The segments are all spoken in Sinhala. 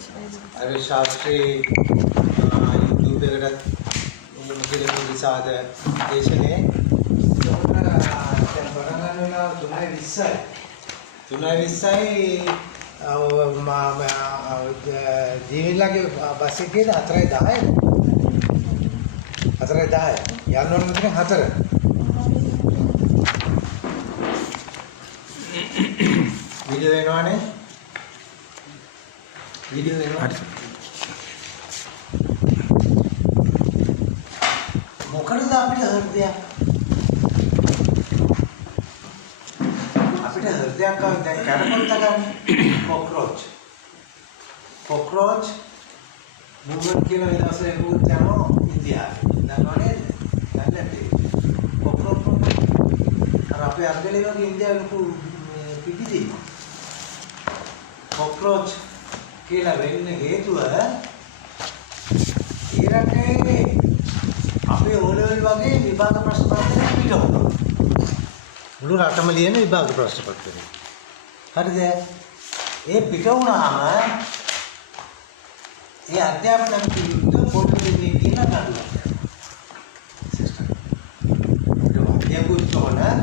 අර ශාස්ත්‍රයේ YouTube එකකට මුලින්ම විසාද දේශනේ දැන් පටන් ගන්න වෙලාව 3:20යි 3:20යි ජීවිලගේ බස් එකේ 4:10යි 4:10 යන්න ඕන මෙතන 4 වීඩියෝ එනවනේ වීඩියෝ එනවා මොකටද අපිට හෘදයක් ගන්න දැන් කරපොත්ත ගන්න කොක්රෝච් මුවමන්ට් කියලා විලාසය රුත් යනවා ඉන්දියාවේ දන්නවනේ දැන් කොක්රෝච් අර අපේ අර්ගලේ වගේ ඉන්දියාවේ ලොකු පිටිදී කොක්රෝච් කියලා වෙන්න හේතුව ඒ රටේ අපේ ඕලෙවල් වගේ විභාග ප්‍රශ්න පත්‍රයක් පිට වුණා. මුළු රටම ලියන විභාග ප්‍රශ්න පත්‍රය. හරිද? ඒ පිට වුණාම ඒ අධ්‍යාපන අමාත්‍යාංශ පොඩි දෙන්නේ කියලා ගන්නවා. සිස්ටම්. ඒක වුණොත්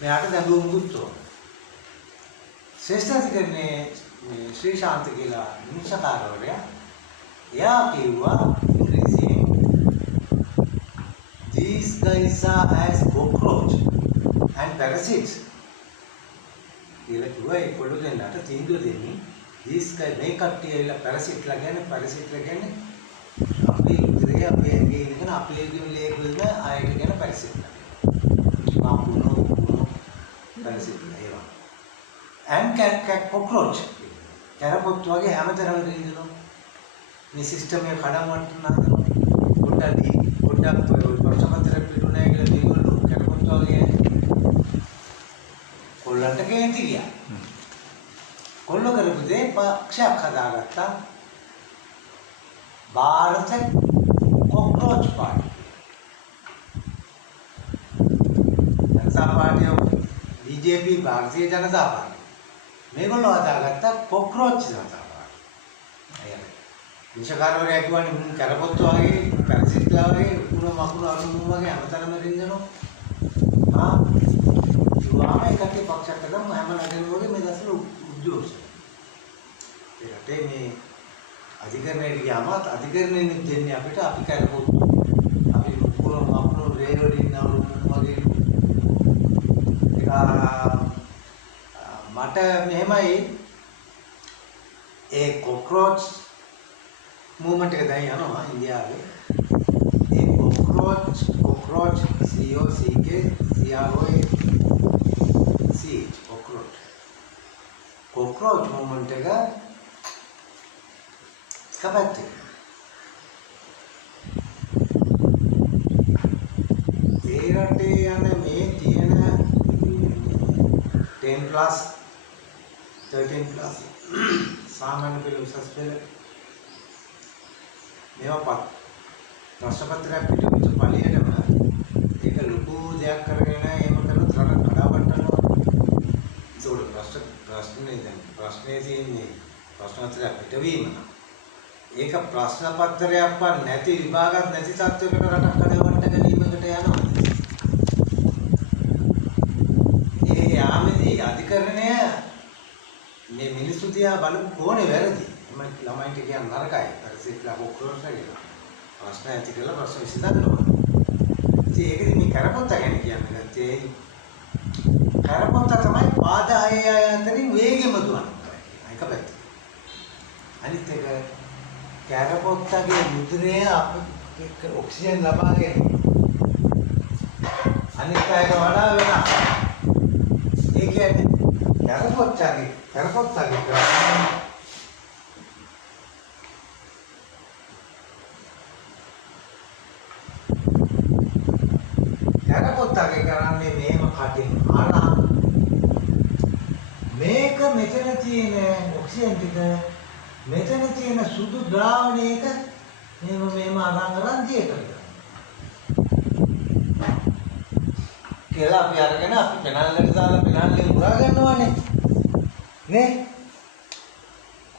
මෙයාට දඬුවම් ගුත්තෝ. ශ්‍රේෂ්ඨාධිකරණයේ ශ්‍රී ශාන්ත කියලා නිමිෂකාරවරයා එයා කිව්වා ඉංග්‍රීසියෙන් these guys are as cockroach and parasites කියලා කිව්වා ඒ පොඩු දෙන්නට තීන්දුව දෙන්නේ these guys මේ කට්ටිය ඇවිල්ලා parasite ලා කියන්නේ අපේ ඉන්ද්‍රිය අපේ ඇඟේ ඉඳගෙන අපේ ජීවිතේ ගොල්ල ආයෙත් කියන parasite ලා මාමුණෝ parasite ලා ඒවා and cockroach කරපොත් වගේ හැමතැනම ඉඳලා මේ සිස්ටම් එක කඩම් වටනවා පොඩ්ඩක් ප්‍රශ්නපත්‍ර පිටුනේ කියලා මේගොල්ලෝ කරපොත් වගේ කොල්ලන්ට කේන්ති ගියා. කොල්ල කරපු දේ පක්ෂයක් හදාගත්තා. ಭಾರತ කොක්රෝච් පාර්ටි. ජනතා පාර්ටිය BJP ಭಾರತೀಯ ජනතා පාර්ටිය. මේගොල්ලෝ හදාගත්තා කොක්රෝච් ජනතා පාර්ටිය. විශේෂකාරවරයා කියන්නේ කරපොත් වගේ පැරසිට්ලා වගේ උකුණු මකුණු අරුණු වගේ හැමතැනම රින්ගනවා. වාම එකකේ පක්ෂයක් කරගම හැම නගරෙම වගේ මේ දැසල උද්‍යෝග. ඒකට මේ අධිකරණයට ගියාම අධිකරණයෙන් දෙන්නේ අපිට අපි කරපොත් අපි උකුණු මකුණු රේවල ඉන්නවලු වගේ ඒක මට මෙහෙමයි ඒ කොක්රෝච් मूवमेंट का दाई है ना इंडिया में एक कोक्रोच कोक्रोच मूवमेंट का कब ඒරටේ යන මේ තියෙන 10 plus 13 plus සාමාන්‍ය පෙළ උසස් පෙළ මේවා ප්‍රශ්න පත්‍රයක් පිටුපිට පළියටම ඒක ලොකු දෙයක් කරගෙන එහෙම කරොත් රට කඩාවැටෙනවා. ඒකට ප්‍රශ්නේ තියෙන්නේ ප්‍රශ්න පත්‍රයක් පිටවීම. ඒක ප්‍රශ්න පත්‍රයක්වත් නැති විභාගයක් නැති තත්ත්වයකට රටක් කඩාවැට ගැනීමකට යනවා. ඒ යාමේදී අධිකරණය මේ මිනිස්සු දිහා බලපු කෝණේ වැරදි. ළමයින්ට කියන නරකයි. පරිසෙట్లా කොක්රෝච් කියලා. ප්‍රශ්න ඇති කියලා ප්‍රශ්න විසඳන්න ඕන. ඉතින් ඒකදී මේ කරපොත්ත ගැන කියන්නේ නැත්තේ කරපොත්ත තමයි පාදාය අතරින් වේගෙම දුවන්නේ. ඒක පැත්ත. අනිත් එක කරපොත්තගේ මුද්‍රය අපිට ඔක්සිජන් ලබාගෙන අනිත් අයට වඩා වෙනස්. ඒ කියන්නේ කරපොත්තගේ කරපොත්තගේ කරන්නේ මේම කටින් ආලා මේක මෙතන තියෙන ඔක්සිජන් ටික මෙතන තියෙන සුදු ද්‍රාවණයක මේම අරන් දියකට කියලා අපි අරගෙන අපි පෙනල්ලට දාලා පෙනල්ලේ උරා ගන්නවානේ නේ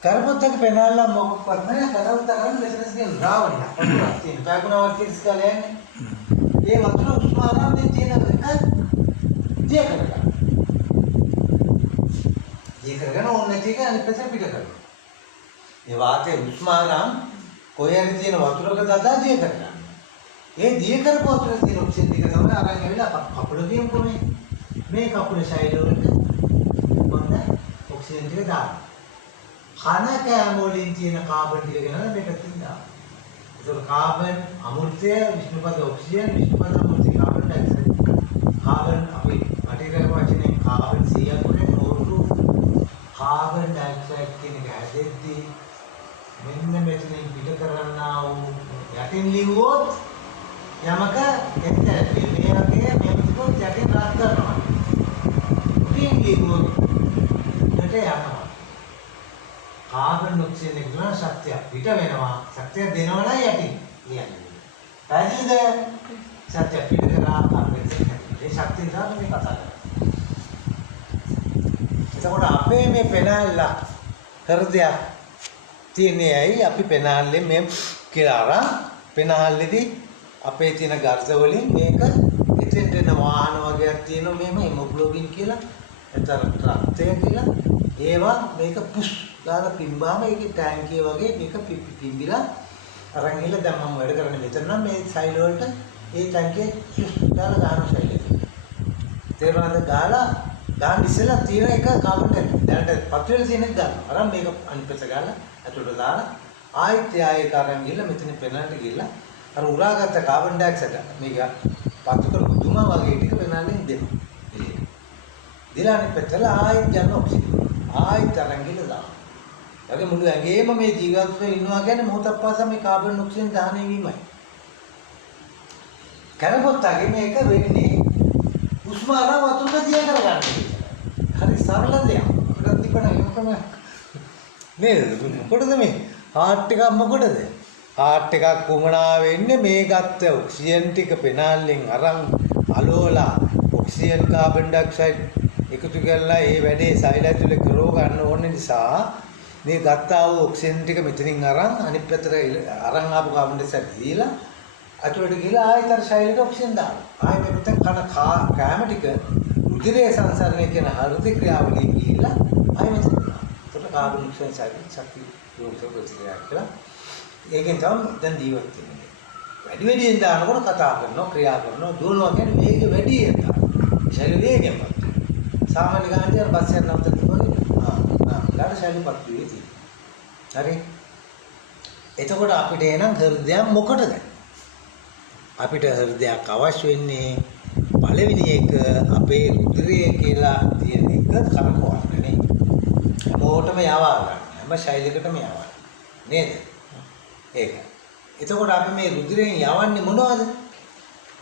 කරපොත්තක පෙනාලා මොකක්වත් නැහැ කරවත ගන්න මෙතනස් කියන රාවණිය වතුරක් තියෙන පැකුණාවක් කිරිස් කාලේ යන්නේ ඒ වතුර උස්මාරාමේ තියෙන එක දිය කරගන්න දිය කරගෙන ඕනේ ටික අනිත් පැත්තට පිට කරනවා ඒ වාතයේ උස්මාරාම කොහේ හරි තියෙන වතුරක දදා දිය කරගන්න ඒ දිය කරපු වතුර තියෙන ඔක්සිජන් ටික තමයි අරන් ඇවිල්ලා කකුල දියමු මේ කකුල ශෛල වලට මොකද ඔක්සිජන් ටික දාන්න खाना कෑම වලින් තියෙන කාබන් ටික ගෙනලා මේකට දානවා. ඒක කාබන් අමෘතය, විෂ්ණුපද ඔක්සිජන්, විෂ්ණුපද අමෘතය කාබන් ඩයොක්සයිඩ්. කාබන් අපි මැටීරියල් වචනේ කාබන් 100ක් වලින් ඕරු කාබන් ඩයොක්සයිඩ් කියන එක හැදෙද්දී මෙන්න මෙතනින් පිට කරන්නා වූ යටින් ලිව්වොත් යමක එතන මේ වගේ මේ තිබොත් යටින් රාත් කරනවා. පිටින් ලිව්වොත් එතන යනවා. කාබන් ඔක්සිජන් එක දුනා ශක්තිය පිට වෙනවා ශක්තිය දෙනවා නම් යටින් කියන්නේ පැහැදිලිද ශක්තිය පිට කරා කාබන් ඒ ශක්තිය තමයි මේ කතා කරන්නේ එතකොට අපේ මේ පෙනාල්ලා හෘදයක් තියෙන්නේ ඇයි අපි පෙනාල්ලේ මේ කියලා අරන් පෙනාල්ලේදී අපේ තියෙන ගර්ධ වලින් මේක එතෙන්ට එන වාහන වගේක් තියෙනවා මෙහෙම හෙමොග්ලෝබින් කියලා එතන රක්තය කියලා ඒවා මේක පුෂ් දාලා පිම්බාම ඒකේ ටැංකිය වගේ මේක පිම්බිලා අරන් ගිහලා දැන් මම වැඩ කරන්නේ මෙතන නම් මේ සයිල් වලට ඒ ටැංකිය පුෂ් දාලා දාන සයිල් එක. තේරුණාද? දාන්න ඉස්සෙල්ලා තියෙන එක කාබන් ඩයොක්සයිඩ් දැනට පත් වෙලා තියෙන එක දාන්න. අරන් මේක අනිත් පැත්ත ගාලා අතුලට දාලා ආයෙත් අරන් ගිහලා මෙතන පෙනල්ට ගිහලා අර උරාගත්ත කාබන් ඩයොක්සයිඩ් මේක පත්තු කරපු දුම වගේ ටික පෙනල්ලෙන් දෙනවා. දිලා අනිත් පැත්තට ආයෙත් යන ඔක්සිජන් ආයෙත් අරන් ගිහලා දාන්න. ඒකේ මුළු ඇඟේම මේ ජීවත් වෙ ඉන්නවා කියන්නේ මොහොතක් පාසා මේ කාබන් ඔක්සිජන් දහනය වීමයි. කරපොත්තගේ මේක වෙන්නේ උස්මාරා වතුරක දිය කරගන්න. හරි සරල දෙයක්. ප්‍රතිපණ එකම නේද? මොකටද මේ හાર્ට් එකක් මොකටද? හાર્ට් එකක් කුමනා වෙන්නේ මේ ගත්ත ඔක්සිජන් ටික පෙනාල්ලෙන් අරන් අලෝලා ඔක්සිජන් කාබන් ඩයොක්සයිඩ් එකතු කරලා ඒ වැඩේ සෛල ඇතුලේ කරව ගන්න ඕන නිසා මේ ගත්තා වූ ඔක්සිජන් ටික මෙතනින් අරන් අනිත් පැත්තට අරන් ආපු කාබන් ඩයොක්සයිඩ් දීලා අතුලට ගිහලා ආයෙත් ශෛලයට ඔක්සිජන් දානවා. ආයෙ මෙතන කන කෑම ටික රුධිරයේ සංසරණය කියන හෘද ක්‍රියාවලිය ගිහිල්ලා ආයෙ මෙතන. ඒකට කාබන් ඔක්සිජන් ශක්තිය රෝග ප්‍රතික්‍රියා කරලා ඒකෙන් තමයි දැන් ජීවත් වෙන්නේ. වැඩියෙන් දානකොට කතා කරනවා ක්‍රියා කරනවා දුවනවා කියන්නේ මේක වැඩියෙන් දානවා. ශරීර වේගෙන් පත්. සාමාන්‍ය ගානට යන බස් එකක් නවත්තද්දි වගේ ලාට ශරීරපත් වෙයි. හරි. එතකොට අපිට එනම් හෘදයක් මොකටද? අපිට හෘදයක් අවශ්‍ය වෙන්නේ පළවෙනි එක අපේ රුධිරය කියලා තියෙන එක කරකවන්න නේ. මොකටම යවා ගන්න. හැම ශෛලයකටම යවන්න. නේද? ඒක. එතකොට අපි මේ රුධිරයෙන් යවන්නේ මොනවද?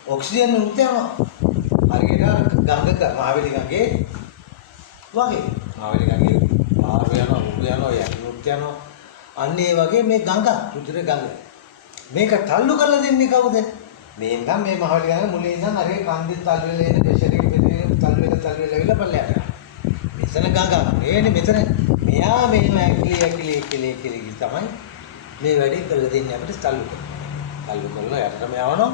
ඔක්සිජන් උත් යනවා. හරියට ගංගක මහවැලි ගඟේ වගේ. මහවැලි ගඟේ පාර යනවා, උඩ යනවා, යටිනුත් යනවා. අන්න ඒ වගේ මේ ගඟ, රුධිර ගඟ. මේක තල්ලු කරලා දෙන්නේ කවුද? මේ නම් මේ මහවැලි ගඟ මුලින් ඉඳන් අර කන්දේ තල්ලු වෙලා එන ප්‍රෙෂර් එක මෙතන තල්ලු වෙලා ගිහලා පල්ලයට යනවා. මෙතන ගඟ. මේනේ මෙතන මෙයා මෙහෙම ඇකිලි තමයි මේ වැඩේ කරලා දෙන්නේ අපිට තල්ලු කරනවා. තල්ලු කරලා යටටම යවනවා.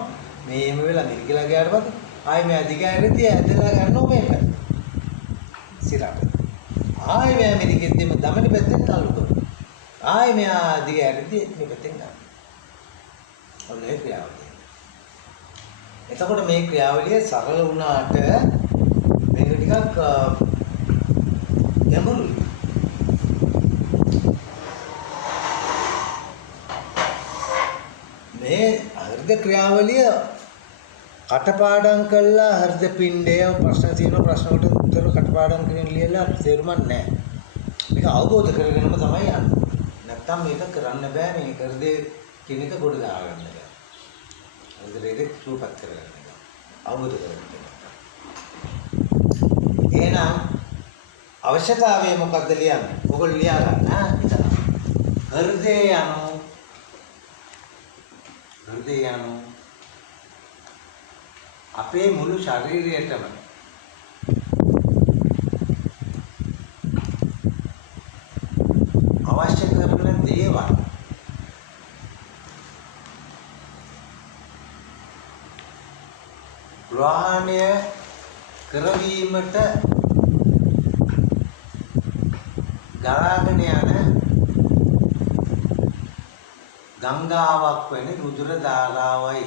මේම වෙලා මිරිකලා ගියාට පස්සේ ආයෙ මේ අධිකාරියදී ඇදලා ගන්නවා මේක. සිරාට. ආයෙ මේ මිරිකෙද්දිම දමනි පැත්තෙන් තල්ලු කරනවා. ආයෙ මේ අධිකාරියදී මේ පැත්තෙන් ගන්නවා. ඔන්න ඒ ක්‍රියාවලිය. එතකොට මේ ක්‍රියාවලිය සරල වුණාට මේක ටිකක් ගැඹුරුයි. මේ හෘද ක්‍රියාවලිය කටපාඩම් කළා හෘද පිණ්ඩය ප්‍රශ්න තියෙන ප්‍රශ්න වලට උත්තර කටපාඩම් කරගෙන ලියලා තේරුමක් නැහැ. මේක අවබෝධ කරගෙනම තමයි යන්නේ. නැත්තම් මේක කරන්න බෑ මේ හෘදේ කිනික ගොඩ දාගන්න බෑ. හෘදේ සූපත් කරගන්න බෑ. අවබෝධ කරගන්න. එහෙනම් අවශ්‍යතාවය මොකක්ද ලියන්නේ? ඔයගොල්ලෝ ලියා ගන්න. හෘදේ යනු අපේ මුළු ශරීරයටම අවශ්‍ය කරවීමට ගලාගෙන යන ගංගාවක් වෙන රුධිර ධාරාවයි.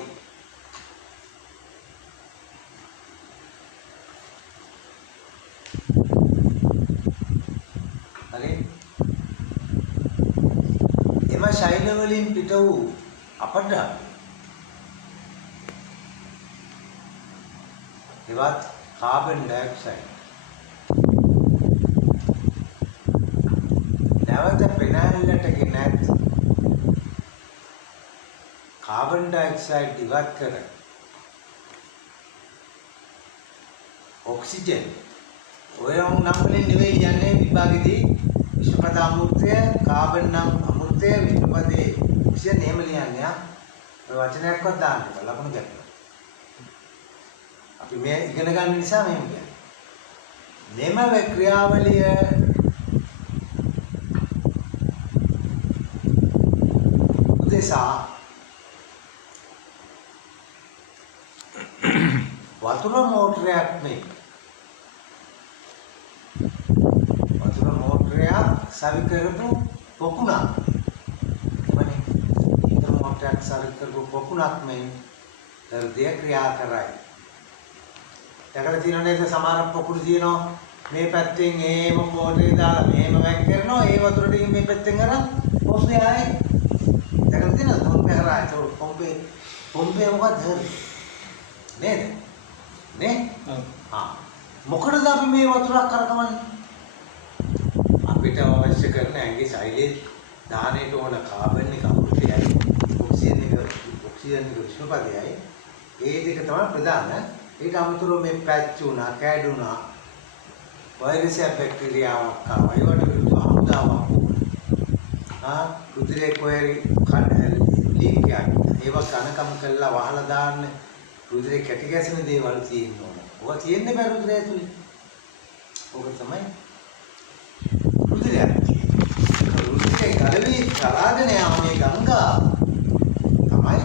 හරි. එම ශෛල වලින් පිට වූ අපට එවත් කාබන් ඩයොක්සයිඩ් නැවත පෙනහැල්ලට ගෙනත් කාබන් ඩයොක්සයිඩ් ඉවත් කර ඔක්සිජන් ඔය නම් වලින් නෙවෙයි යන්නේ විභාගෙදී විෂපද අමෘතය කාබන් නම් අමෘතය විෂපදේ ඔක්සිජන් එහෙම ලියන්නේ ඔය වචනයක්වත් දාන්න බෑ ලකුණු ගැටුවා. අපි මේ ඉගෙන ගන්න නිසා මෙහෙම කියන්නේ. මෙම ක්‍රියාවලිය උදෙසා වතුර මෝටරයක් මේ වතුර මෝටරයක් සවි කරපු පොකුණක් එවනේ වතුර මෝටරයක් සවි කරපු පොකුණක් මේ හෘදය ක්‍රියා කරයි. දැකලා තියෙනවද ඒක සමහර පොකුණු තියෙනවා මේ පැත්තෙන් එහෙම මෝටරේ දාලා මෙහෙම වැක් කරනවා ඒ වතුර ටික මේ පැත්තෙන් අරන් පොම්පේ ආයේ දැකලා තියෙනවද පොම්පේ හරහා ඒක පොම්පේ මොකද නේද නේ මොකටද අපි මේ වතුරක් කරකවන්නේ අපිට අවශ්‍ය කරන ඇඟේ ශෛලයේ දාහනයට ඕන කාබන් එක අමෘතයයි ඔක්සිජන් එක විෂපදයයි ඒ දෙක තමයි ප්‍රධාන. ඒක අමතරව මේ පැච්චුණා කැඩුණා වෛරස් බැක්ටීරියාවක් ආවා ඒවට විරුද්ධ ආමුදාවක් රුධිරේ කොහෙරි ලීක් ඒව කනකම් කරලා වහලා දාන්න රුධිරේ කැටි ගැසෙන දේවල් තියෙනවා. ඔක තියෙන්නේ බෑ රුධිරය ඇතුලේ. ඔක තමයි රුධිරය. රුධිරේ ගලවි ගලාගෙන යාම මේ ගංගා තමයි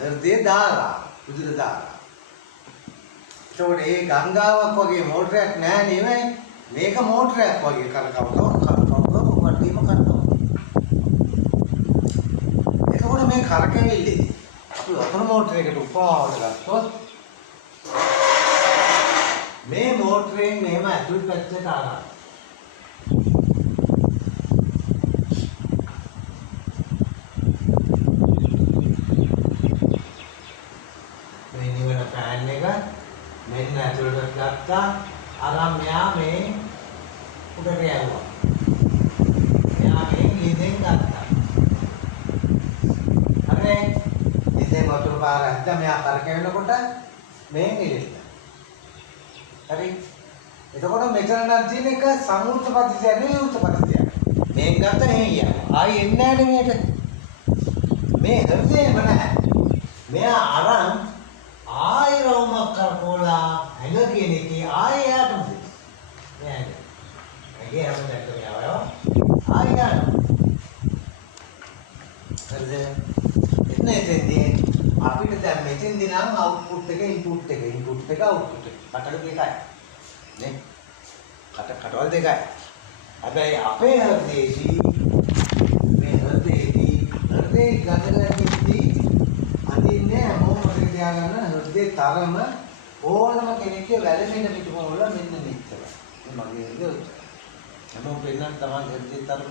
හෘදය ධාරා රුධිර ධාරා. ඒකට ඒ ගංගාවක් වගේ මෝටරයක් නෑ නෙවෙයි මේක මෝටරයක් වගේ කරකවනවා වටේම කරකවනවා. එතකොට මේ කරකැවිල්ලේදී අපි වතුර මෝටරයකට උපමාවට ගත්තොත් මේ මෝටරයෙන් මෙහෙම ඇතුල් පැත්තට ආවා. මේ නිවන ෆෑන් එක මෙන්න ඇතුළට ගත්තා අරන් මෙයා මේ උඩට යවුවා. මෙයා මේ ලිඳෙන් ගත්තා. හරි ලිඳෙන් වතුර පාර ඇද්දා මෙයා කරකැවෙනකොට මේ නිලෙන්න. හරි එතකොට මෙතන නම් තියෙන එක සංවෘත පද්ධතිය නෙවෙයි වෘත පද්ධතිය. මේක ගත්ත එහෙයිය. ආයි එන්නේ නැහැ මේකට. මේ හෘදේම නැහැ. මෙයා අරන් ආයි රෝමක් කරකෝලා ඇඟ කියන එකේ ආයි යටම දෙන්න. මේ ඇඟ. ඇඟේ හැමදේට යනවා. ආයි යනවා. හරිද? එතනදී අපිට දැන් මෙතෙන්දී නම් අවුට්පුට් එක ඉන්පුට් එක අවුට්පුට් එක. කටක දෙකයි. නේ? කටවල් දෙකයි. හැබැයි අපේ හෘදයේදී මේ හෘදේ ගණනයේදී අදින්නේ හැමෝම මතක තියාගන්න හෘදේ තරම ඕනම කෙනෙක්ගේ වැළෙන්න පිටුම වල මෙන්න මෙච්චර. මේ මගේ හෘදේ හැමෝම වෙනනම් තමයි හෘදේ තරම.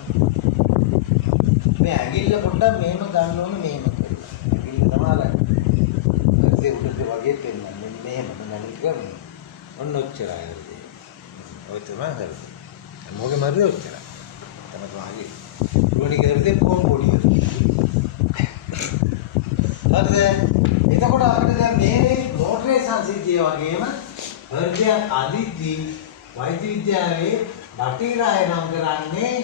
මේ ඇඟිල්ල පොඩ්ඩක් මෙහෙම ගන්න ඕනේ මෙහෙම කරලා. ඇඟිල්ල තමයි හෘදේ උඩට වගේ පෙන්නන්නේ. මෙහෙම නනික කරන්නේ. ඔන්න ඔච්චරයි හෘදේ. ඔය තමයි හෘදේ. මොකද මරේ ඔච්චරයි. තමයි වාගේ. රෝණි හෘදේ කොම් පොඩි. හරිද? එතකොට අපිට දැන් මේ මෝටරේ සංසිද්ධිය වගේම හෘදයක් අදිද්දී වෛද්‍ය විද්‍යාවේ බටහිරය නම් කරන්නේ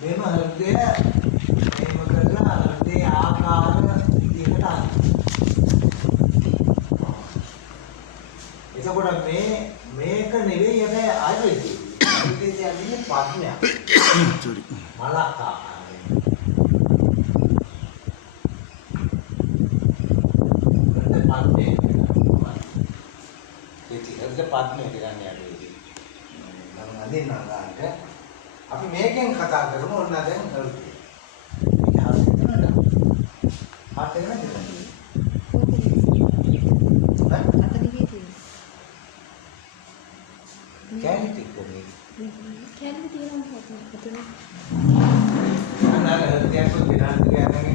මෙම හෘදය මේක කරලා හෘදේ ආකාර විදිහට අදිනවා. එතකොට මේක නෙවෙයි හැබැයි ආයුර්වේදයේ. ආයුර්වේදයේ කියන්නේ පද්මයක්. සෝරි. මලක් ආකාරයෙන්. පද්මයට ගන්න යන්නේ. මම අදින්නම් ගන්නට. අපි මේකෙන් කතා කරමු ඔන්න දැන් හෘදේ. මේක හරියටද? හාට් එක නේද? කැලිටි කොනේ. කැලිටි තියෙනවා පුතේ. අනාල හෘදයක් විනාශ කරන්නේ.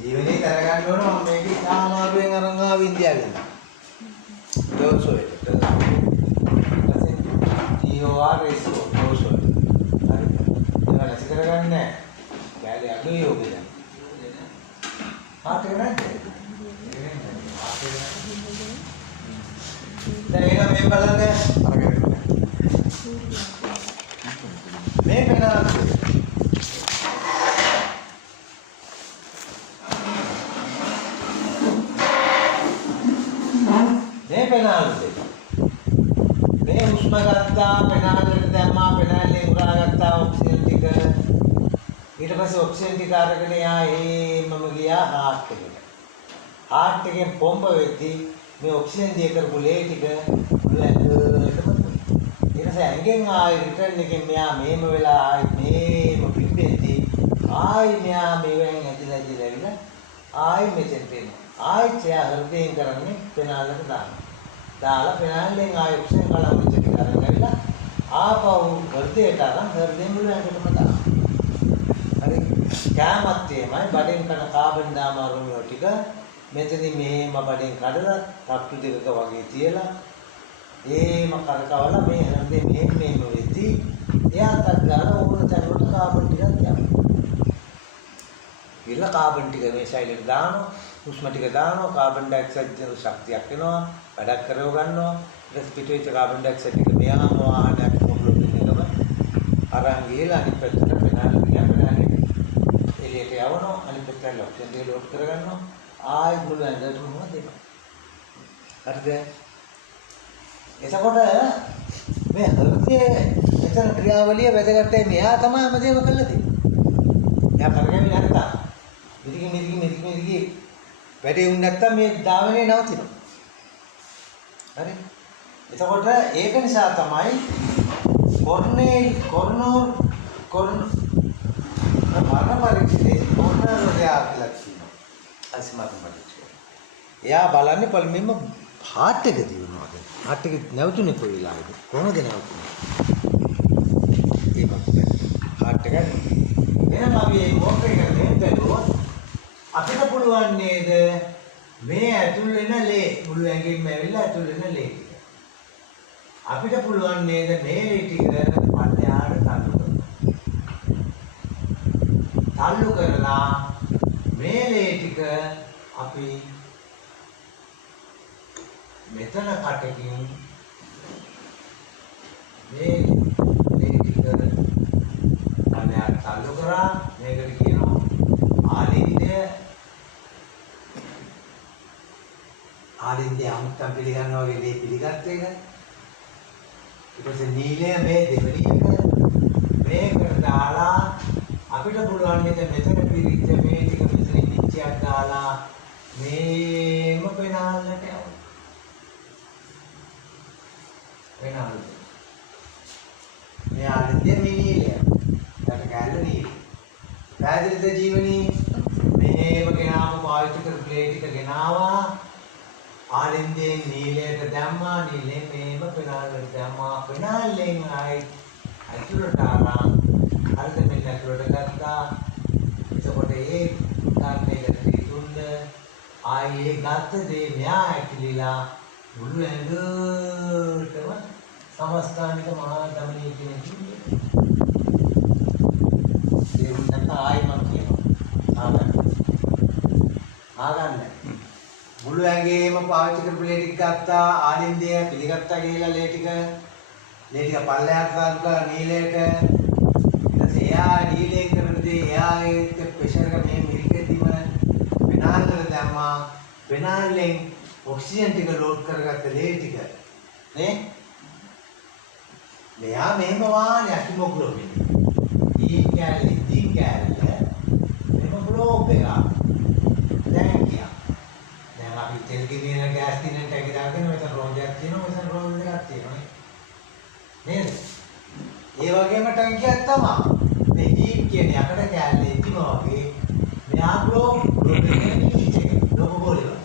ජීවනේ තරගන්න ඕන මම මේක සාමාරුවෙන් අරන් ආව ඉන්දියාවෙන්. දෝසොයට. ඊපස්සේ TORS දෝසොයට. හරිද? ඒක නැති කරගන්නේ නැහැ. කැලේ අඩුයි ඔබේ දැන්. හාට් එක නැද්ද? දැන් එන මේ බලන්න අරගෙන. මේ පෙනාල්ද? මේ පෙනාල්ද? මේ හුස්ම ගත්තා පෙනාල්ලට දැම්මා පෙනාල්ලේ උරා ගත්තා ඔක්සිජන් ටික ඊට පස්සේ ඔක්සිජන් ටික අරගෙන මම ගියා හાર્ට් එකට. හાર્ට් එකෙන් පොම්ප වෙද්දී මේ ඔක්සිජන් දිය කරපු ලේ ටික ඊට පස්සේ ඇඟෙන් ආයි රිටර්න් එකෙන් මෙයා මේම වෙලා ආයි මේම පිම්බෙද්දී ආයි මෙයා මේවෙන් ඇදිලා ආයි මෙතෙන්ට එනවා. ආයි එයා හෘදයෙන් කරන්නේ පෙනාල්ලට දානවා. දාලා පෙනාල්ලෙන් ආයි ඔක්සිජන් කලවම් ටික අරගෙන ඇවිල්ලා ආපහු හෘදයට අරන් හෘදයෙන් මුල ඇඟටම දානවා. හරි කැමත් එමය බඩෙන් කන කාබන් දාමාරුණු ටික මෙතනින් මෙහෙම බඩෙන් කඩලා තට්ටු දෙකක වගේ තියලා ඒම කරකවලා මේ හෘදේ මෙහෙම වෙද්දී එයාට ගන්න ඕන තැනකට කාබන් ටිකක් යනවා. ඊළඟ කාබන් ටික මේ සයිලෙට දානවා, උෂ්ම ටික දානවා, කාබන් ඩයොක්සයිඩ් ශක්තියක් එනවා, වැඩක් කරව ගන්නවා. ඊට පිටුවිච්ච කාබන් ඩයොක්සයිඩ් ටික මෙයාම වාහනයක් මොකලොත් එකම අරන් ගිහලා අනිත් පැත්තට පෙනාලු කියපෙනාලේ එළියට යවනවා, අනිත් පැත්තට ඔක්සිජන් ටික ලෝඩ් කරගන්නවා, ආයි මුළු ඇඟටම මොනවද දෙනවා. හරිද? එතකොට මේ හෘදයේ එතන ක්‍රියාවලිය වැදගත්යි. මෙයා තමයි හැමදේම කරලා දෙන්නේ. එයා කරගෙන යනවා. මිරිකි වැඩේ වුණ නැත්තම් මේ ධාවනය නවතිනවා. හරි? එතකොට ඒක නිසා තමයි මරණ පරීක්ෂණයේ කොර්නරෝඩයා කියලා කියනවා. අස්මත් පරීක්ෂය. එයා බලන්නේ පළමුවෙන්ම හાર્ට් එක දිනනවාද? හાર્ට් එක නැවතුනේ කොයි වෙලාවේද? කොහොමද නැවතුනේ? ඒකත් හાર્ට් එක එහෙනම් අපි මේ මොකක්ද කියන්නේ? අපිට පුළුවන් නේද මේ ඇතුල් වෙන ලේ මුළු ඇඟෙන්ම ඇවිල්ලා ඇතුල් වෙන ලේ ටික. අපිට පුළුවන් නේද මේ ලේ ටික පල්ලෙහාට තල්ලු කරලා මේ ලේ ටික අපි මෙතන කටකින් මේ ලේ ටික පල්ලෙහාට තල්ලු කරා මේකට කියනවා ආලින්දේ අමුත්තම් පිළිගන්නවා වගේ දේ පිළිගත්ත එක. ඊට පස්සේ නීලය මේ දෙවෙනි එක මේකට දාලා අපිට පුළුවන් නේද මෙතන පිළිච්ච මේ ටික මෙතන පිච්චයක් දාලා මේම පෙනාලට යවන්න. පෙනාලට. මේ ආලින්දේ මේ නීලය. ඊට කැල්ල නීලය. පැහැදිලිද ජීවනී? මේව ගෙනාම පාවිච්චි කර ප්ලේට් එක ගෙනාවා. ආලින්දේ නීලයට දැම්මා, නීලෙන් මේම පෙනාලට දැම්මා, පෙනාලෙන් ආයි ඇතුළට ආවා. හරිද? මෙන්න ඇතුළට ගත්තා. එතකොට ඒ කාර්යයකට දුන්න ආයි ඒ ගත්ත දේ මෙයා ඇකිලිලා මුළු ඇඟටම සමස්ථානික මහා ධමනී කියන කිව්වේ. ඒ වුණත් ආයි මම කියනවා. ආගන්න. මුළු ඇඟේම පාවිච්චි කරපු ලේ ටික ගත්තා, ආලින්දය පිළිගත්තා කියලා ලේ ටික පල්ලෙහාට දාලා නීලයට. ඊට පස්සේ එයා නීලයෙන් කරන දේ එයාගේ ප්‍රෙෂර් එක මේ මිරිකෙදිම පෙනාල්ලට දැම්මා. පෙනාල්ලෙන් ඔක්සිජන් ටික ලෝඩ් කරගත්ත ලේ ටික නේ මෙයා මෙහෙම වාහනයක් හිමොග්ලොබින් ඊ කැලේ දින් කෑල්ල මෙම බ්ලොක් එක දැන් කියා. දැන් අපි තෙල් ගෙනියන ගෑස් තිනට එක දාගෙන මෙතන රෝදයක් තියෙනවා මෙතන රෝද දෙකක් තියෙනවා නේද? ඒ වගේම ටැංකියක් තමයි. මේ හීට් කියන යකඩ කෑල්ලේ ඉතිමා වගේ මෙයා බ්ලොක් එකේ ඉච්චේ ලොකු බෝලේ.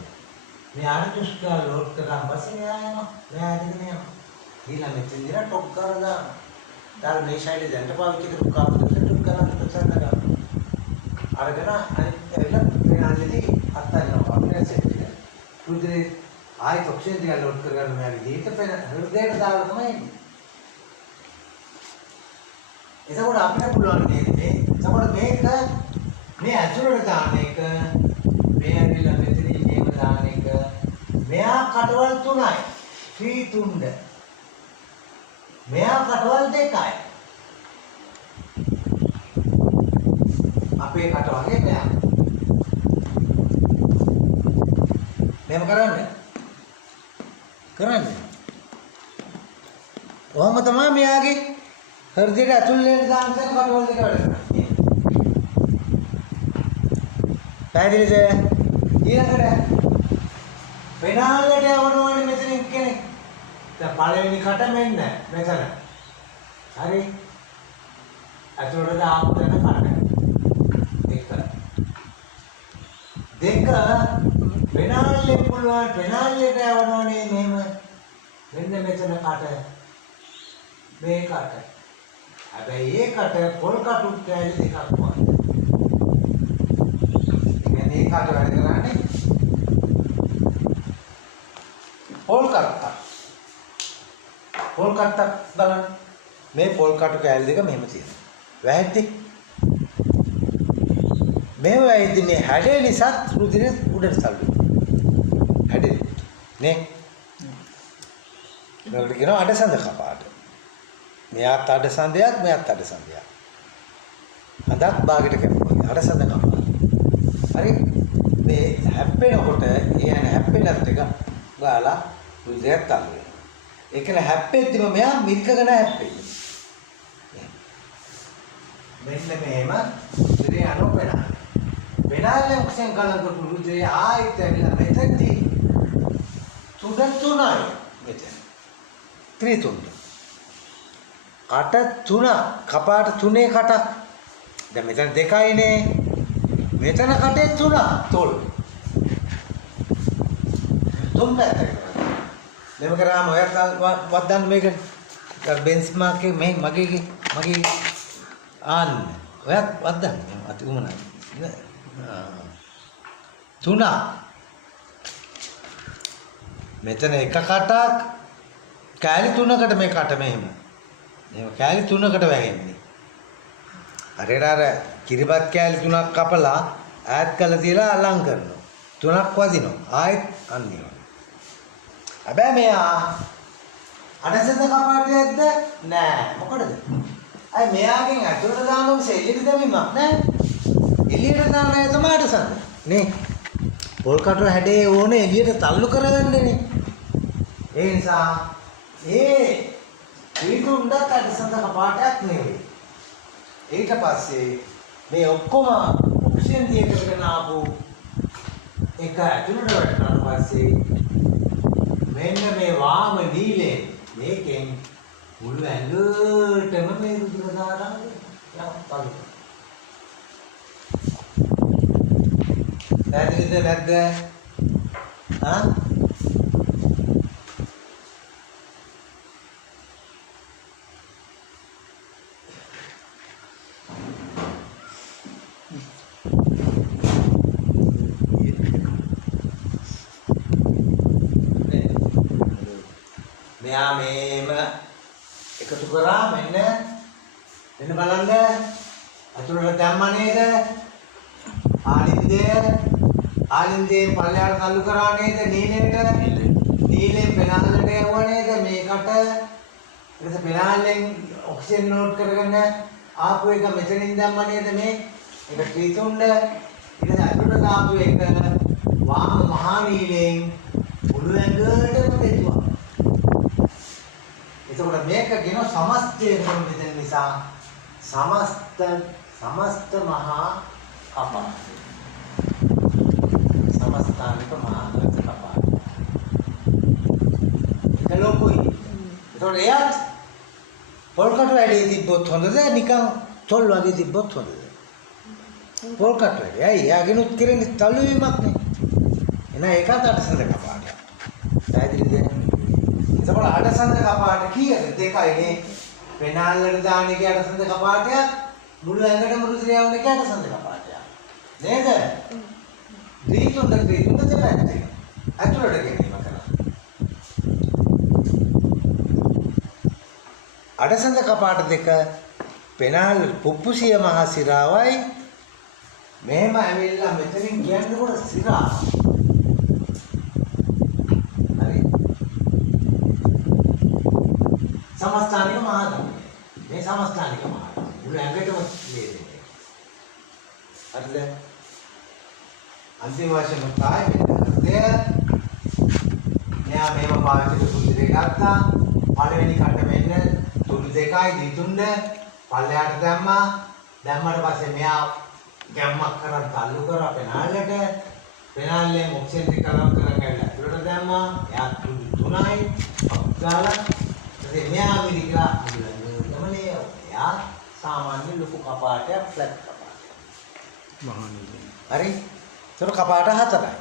මෙයාට දුෂ්කර ලෝඩ් කරන් පස්සේ මෙයා යනවා. මෙයා ඇදගෙන යනවා. ඊළඟ මෙතන දින ටොප් කරලා දාලා මේ ශෛලිය දැන්ට පාවිච්චි කරපු කාපුදට ටොප් කරලා ප්‍රසන්න ගන්නවා. අරගෙන අනිත් ඇවිල්ලා මෙයාලදී අත්හරිනවා. අපේ සෙට් එක. රුධිරේ ආයෙත් ඔක්සිජන් ටික ලෝඩ් කරගන්න මෙයාගේ දීත පෙන හෘදයට දාලා තමයි එන්නේ. එතකොට අපිට පුළුවන් නේද මේ එතකොට මේක මේ ඇතුළට දාන එක මේ ඇවිල්ලා මෙතනින් මේක දාන එක මෙයා කටවල් 3යි 3 තුන්ද මෙයා කටවල් 2යි අපේ කටවලේ මෙයා මෙහෙම කරන්න කොහොම තමයි මෙයාගේ හෘදයට ඇතුල් වෙන දාන කරන කටවල් 2 වැඩ කරන්නේ පැහැදිලිද ඊළඟට පෙනාලට යවනවනේ මෙතනින් කෙනෙක්. දැන් පළවෙනි කට මෙන්න මෙතන. හරි. අතොරට දාපු තැන කට. දෙක පෙනාලේ පුළුවන් පෙනාලේට යවනවනේ මෙහෙම. මෙන්න මෙතන කට. මේ කට. හැබැයි ඒ කට පොල් කටු කැලි දෙකක් වගේ. මේ කට වැඩ කරන්නේ පොල් කට්ටක් බලන්න මේ පොල් කටු කෑලි දෙක මෙහෙම තියෙනවා වැහෙද්දි මේ වැහෙද්දි මේ හැඩේ නිසා රුධිරය උඩට තල්ලු හැඩේ නේ මේකට කියනවා අඩසඳ කපාට මෙයාත් අඩසඳයක් මෙයාත් අඩසඳයක් අදක් භාගයට කැපුවා අඩසඳ කපාට හරි මේ හැප්පෙනකොට يعني හැප්පෙනත් එක ගාලා රුධිරයක් තල්ලු වෙනවා. ඒක නේ හැප්පෙද්දිම මෙයා මිරිකගෙන හැප්පෙන්නේ. මෙන්න මෙහෙම රුධිරය අනෝපෙනා. වෙනාලේ ඔක්සිජන් කලකට රුධිරය ආයෙත් ඇවිල්ලා මෙතනදී තුනයි මෙතන. ත්‍රිතුන්. කට 3 කපාට 3 කටක්. දැන් මෙතන 2යිනේ. මෙතන කටේ 3 තොල්. තුන් පැත්තකට. මෙහෙම කරාම ඔයත් වද්දන්න මේක. බෙන්ච් මාක් එක මේ මගේ ආන්න. ඔයත් වද්දන්න. අති උමනයි. 3. මෙතන එක කටක් කෑලි 3කට මේ කට මෙහෙම. එහෙම කෑලි 3කට වැගෙන්නේ. අර කිරිබත් කෑලි 3ක් කපලා ඈත් කරලා තියලා ලං කරනවා. 3ක් වදිනවා. ආයෙත් අන්නේ. හැබැයි මෙයා අඩසඳ කපාටයක්ද නෑ මොකටද? අය මෙයාගෙන් ඇතුළට දානොම එළියට දැමීමක් නෑ. එළියට දාන අය තමයි අඩසඳ. නේ. පොල් කටු හැඩේ ඕනේ එළියට තල්ලු කරගන්නනේ. ඒ නිසා ඒ ත්‍රිකුණ්ඩ අඩසඳ කපාටයක් නෙවෙයි. ඊට පස්සේ මේ ඔක්කොම ඔක්සිජන් දිය කරගෙන ආපු එක ඇතුළට වැටුණාට පස්සේ මෙන්න මේ වාම නීලේ මේකෙන් මුළු ඇඟටම මේ රුධිර ධාරාව යනවා. පැහැදිලිද නැද්ද? ආ? මෙයා මේම එකතු කරා මෙන්න බලන්න අතුරට දැම්ම නේද ආලින්දේ පල්ලයට තල්ලු කරා නේද නීලෙන් පෙනාලට යවුවා නේද මේකට ඊට පස්සේ පෙනාලෙන් ඔක්සිජන් ලෝඩ් කරගෙන ආපු එක මෙතනින් දැම්ම නේද මේ ඒක ත්‍රිතුණ්ඩ ඊට පස්සේ අතුරට දාපු එක වාම මහා නීලෙන් මුළු ඇඟටම දෙතුවා. එතකොට මේක කියන සමස්තය කියන නිසා සමස්ත සමස්ත මහා කපාට. සමස්තානික මහා කපාට. ඒක ලොකුයි. ඒතකොට එයාත් පොල්කට වැඩි තිබ්බොත් හොඳද නිකන් තොල් වගේ තිබ්බොත් හොඳද? පොල්කට වැඩි. ඇයි එයාගෙනුත් කරන්නේ තල්ලු වීමක් නේ. එහෙනම් ඒකත් අටසඳ කපාට. පැහැදිලිද? එතකොට අටසඳ කපාට කීයද? දෙකයිනේ. පෙනාල්ලට දාන එක අටසඳ කපාටයක් මුළු ඇඟටම රුධිරය යවන එක අටසඳ කපාටයක්. නේද? දීතුන්ද දෙපැත්තේ. අතුලට ගෙනීම කරා. අටසඳ කපාට දෙක පෙනාල් පුප්පුසිය මහ සිරාවයි මෙහෙම ඇවිල්ලා මෙතනින් කියන්නකොට සිරා. හරි. සමස්ථානික මහා මේ සමස්ථානික මහා මුළු ඇඟටම ලේදෙන්නේ. හරිද? අන්තිම වශයෙන් කාය මෙතනද මෙයා මේව පාවිච්චි සුදුරේ ගත්තා. පළවෙනි කට මෙන්න තුඩු දෙකයි දිතුන්න පල්ලයට දැම්මා. දැම්මට පස්සේ මෙයා ගැම්මක් කරන් තල්ලු කරා පෙනාල්ලට. පෙනාල්ලේ මොක්ෂෙන් දෙක කරන් ඇවිල්ලා ඇතුළට දැම්මා. එයා තුඩු තුනයි දාලා ඉතින් මෙයා මිරිකලා ගමනේ එයා සාමාන්‍ය ලොකු කපාටයක් ෆ්ලැට් කපාටයක්. මහානීය. හරි? ඒතර කපාට හතරයි.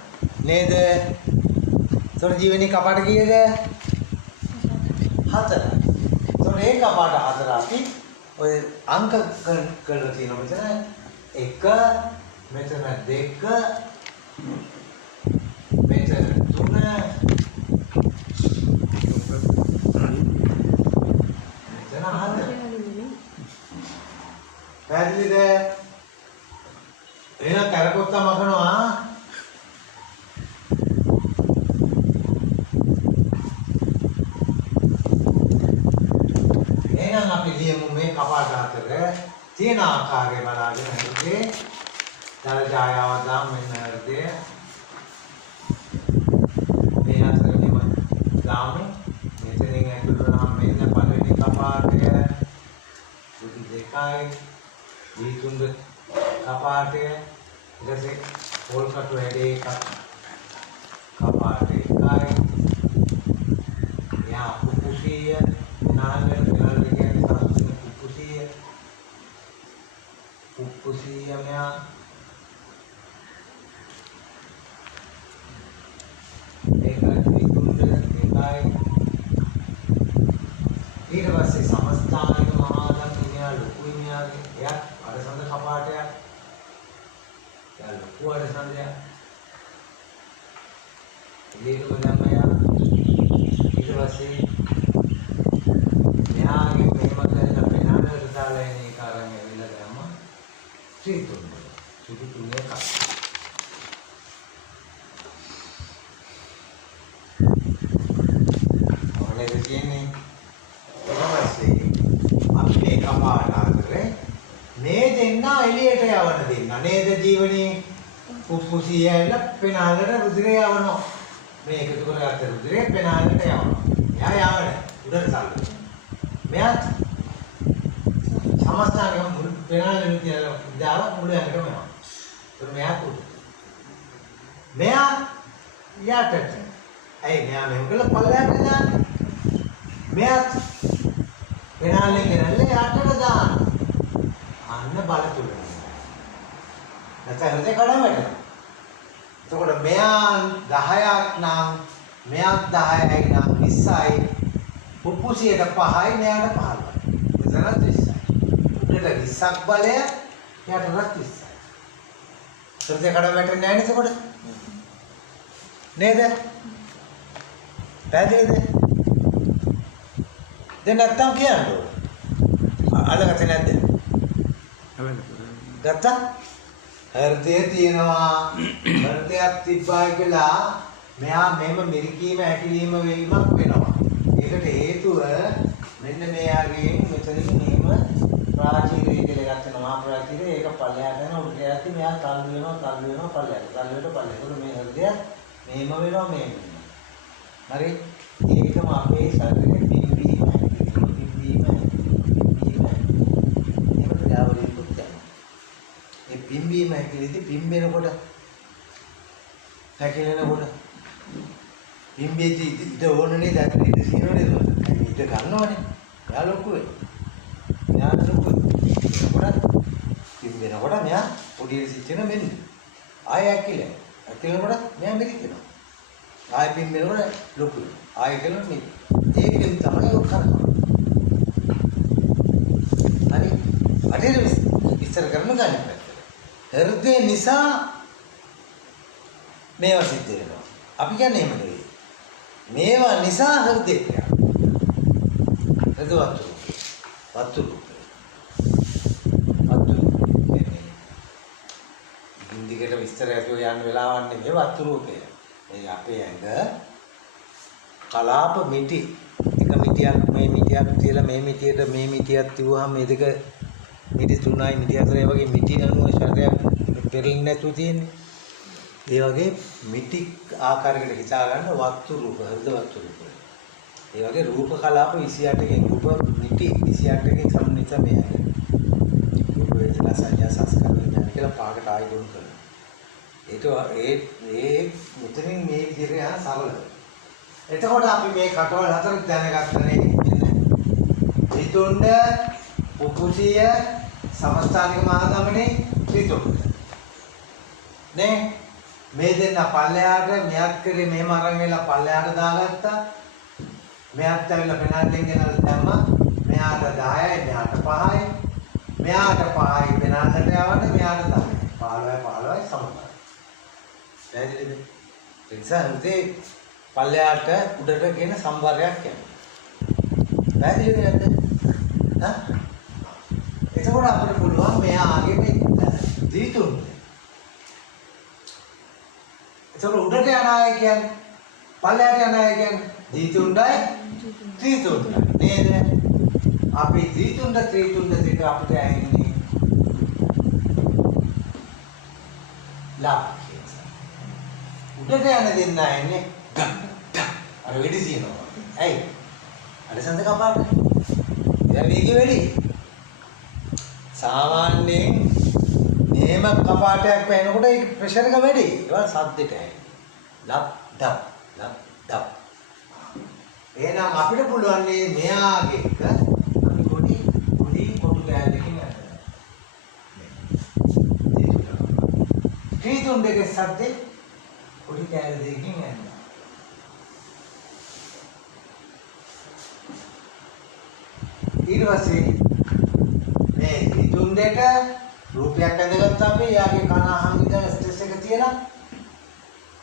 නේද? ඒතර ජීවනයේ කපාට කීයද? හතරයි. ඒතර මේ කපාට හතර අපි ඔය අංක කරලා තියෙනවා මෙතන 1 මෙතන 2 මෙතන 3 පැහැදිලිද? එහෙනම් කරකොත්ත මකනවා. එහෙනම් අපි ලියමු මේ කපාට අතර තියෙන ආකාරය බලාගෙන හරිද? දරජායාව දාම් මෙන්න හරිද? මේ අතරේම දාමු. මෙතනින් ඇතුළට නම් මෙන්න පළවෙනි කපාටය දුටු දෙකයි දීතුන්ද කපාටය ඊටසේ පොල් කටු වැඩේ එකක් කපාට එකයි යා පුපුසිය නාලෙන් ගලල් කියන්නේ සාමාන්‍ය පුපුසිය මෙයා ඒක දීතුන්ද දෙකයි ඊට පස්සේ සමස්ථානික මහා දක්ෂිනා ලොකුයි මෙයාගේ එයා අරසඳ කපාටයක් එයා ලොකු අරසඳයක් එළියටම දැම්මයා ඊට පස්සේ මෙයාගේ මෙහෙම කරලා පෙනාලට දාලා එන එක අරන් ඇවිල්ලා දැම්මා ත්‍රිතුන්ද සුදු තුනේ කප ඔනේ කියන්නේ අපි මේ කපාට අතරේ මේ දෙන්න එළියට යවන දෙන්න නේද ජීවනයේ පුපුසිය ඇවිල්ලා පෙනාලට රුධිරය යවනවා මේ එකතු කරගත්ත රුධිරය පෙනාලට යවනවා එයා යවන උඩට සල්ලු මෙයාත් සමස්තයෙන් මුළු පෙනාලට දාලා මුළු ඇඟටම යනවා ඒක මෙයාත් උඩ මෙයා යටට ඇයි මෙයා මෙහෙම කළා පල්ලයට දාන්නේ මෙයාත් පෙනාලේ ගෙනල්ලා යටට දාන්න. අන්න බල තුල. නැත්නම් හෘදේ කඩමැට. එතකොට මෙයා 10ක් නම් මෙයාත් 10යි නම් 20යි. පුපුසියට 5යි මෙයාට 15යි. මෙතන 30යි. උඩට 20ක් බලය එයාට 30යි. හෘදේ කඩමැට නැහැ නේද එතකොට? නේද? පැහැදිලිද? දැන් නැත්තම් කියන්න ඕන. අල්ලගත්තේ නැද්ද? ගත්තා? හෘදය තියෙනවා. හෘදයක් තිබ්බයි කියලා මෙයා මෙහෙම මිරිකීම ඇකිලිම වීමක් වෙනවා. ඒකට හේතුව මෙන්න මෙයාගේ මෙතනින් මෙහෙම ප්‍රාචීරය කියලා ගන්නවා. ප්‍රාචීරය ඒක පල්ලයට යන උඩට යද්දි මෙයා තල්ලු වෙනවා පල්ලයට. තල්ලුවට පල්ලයට. ඒක මේ හෘදය මෙහෙම වෙනවා මෙහෙම. හරි? ඒකම අපේ ශරීරයේ පිම්බීම හැකිලෙනකොට පිම්බෙදි ඉත ඕනනේ දැන් ඉත සිනවනේ දුන්න. ඉත ගන්නවනේ. එයා ලොකුයි. එයා ලොකුයි. කොට පිම්බෙනකොට මෙයා පොඩි සිච්චෙන මෙන්න. ආය ඇකිල. ඇකිලෙනකොට මෙයා මෙරිකෙනවා. ආය පිම්බෙනකොට ලොකුයි. ආය කෙනෙක් මේ. ඒකෙන් තමයි ඔක් කරන්නේ. හරි. අඩේ විස්තර කරන්න ගන්න පැත්තට. හෘදේ නිසා මේවා සිද්ධ වෙනවා. අපි කියන්නේ එහෙම නෙවෙයි. මේවා නිසා හෘදේ ක්‍රියා. හෘද වතු කියන්නේ ඉන්දිකට විස්තර ඇතුව යන වෙලාවක් නෙවෙයි වතු රූපය. මේ අපේ ඇඟ කලාප මිටි එක මිටියක් මේ මිටියක් තියලා මේ මිටියට මේ මිටියක් තියුවාම මේ දෙක මිටි 3යි මිටි 4යි වගේ මිටි අණුව ශරීරයක් පෙරෙන්නේ නැතුව තියෙන්නේ. ඒ වගේ මිටි ආකාරයකට හිතා ගන්න වස්තු රූප හෘද වස්තු රූප. ඒ වගේ රූප කලාප 28කින් රූප මිටි 28කින් සම්මිත මේ රූප වේදනා සංඥා සංස්කාර විඥාන කියලා පාකට ආයි දුන් කරනවා. ඒ මුතරින් මේ විදිහට යන සරල. එතකොට අපි මේ කටවල් හතර දැනගත්තනේ ත්‍රිතුණ්ඩ උපුසිය සමස්ථානික මහාගමනේ ත්‍රිතුණ්ඩ. නේ මේ දෙන්න පල්ලෙහාට මෙයක් කරේ මෙහෙම අරන් වෙලා පල්ලෙහාට දාගත්තා. මෙයාත් ඇවිල්ලා පෙනාල්ලෙන් ගෙනල්ලා දැම්මා. මෙයාට 10යි මෙයාට 5යි. මෙයාට 5යි පෙනාල්ලට යවන්න මෙයාට 10යි. 15යි සමයි. දැයිද? ඒ නිසා හිතේ පල්ලෙහාට උඩට ගෙන සම්බරයක් යනවා. දැයිද නැද්ද? හා? එතකොට අපිට පුළුවන් මෙයා ආගේ මේ දීතුන් ඒක උඩට යන අය කියන්නේ පල්ලෙහාට යන අය කියන්නේ දීතුණ්ඩයි ත්‍රිතුණ්ඩයි නේද? අපි දීතුණ්ඩ ත්‍රිතුණ්ඩ දෙක අපිට ඇහෙන්නේ ලාභ. උඩට යන දෙන්න ඇන්නේ අර වෙඩි සියනවා. ඇයි? අර සඳ කපාට. එයා වේගෙ වැඩි. සාමාන්‍යයෙන් මේම කපාටයක් වෙනකොට ඒක ප්‍රෙෂර් එක වැඩි. ඒවා සද්දෙට ඇයි. ලප් ඩප් ලප් ඩප්. එහෙනම් අපිට පුළුවන් මේ මෙයාගේ එක අපි පොඩි කොටු කෑල්ලකින් අරගෙන. ත්‍රිතුණ්ඩ දෙකේ සද්දේ පොඩි කෑල්ල දෙකකින් යනවා. ඊට පස්සේ මේ ත්‍රිතුණ්ඩේට රූපයක් ඇඳගත්තා අපි යාගේ කන අහන් ඉඳන් ස්ට්‍රෙස් එක තියලා